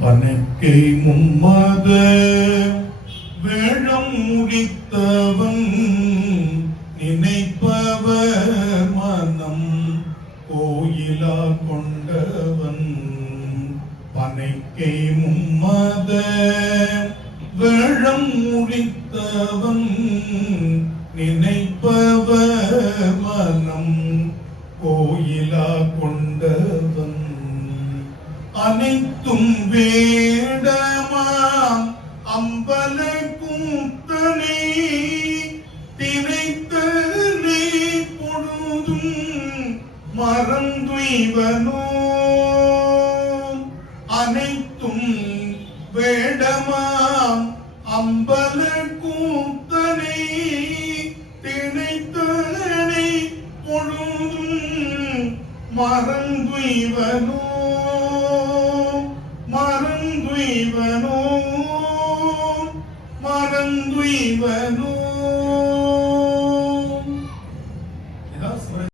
பனக்கை மும்மத வேழம் முடித்தவன் நினைப்பவர் மனம் கோயிலா கொண்டவன். பனைக்கை மும்மத வேழம் முடித்தவன் நினைப்பவர் மனம் கோயிலா கொண்டவன். அனைத்தும் வேடமாம் அம்பல கூத்தனை திரைத்தனை பொழுதும் மறந்துய்வனோ. அனைத்தும் வேடமாம் அம்பல கூத்தனை திரைத்தனை பொழுதும் மறந்துய்வனோ. மறந்துய்வனோ மறந்துய்வனோ.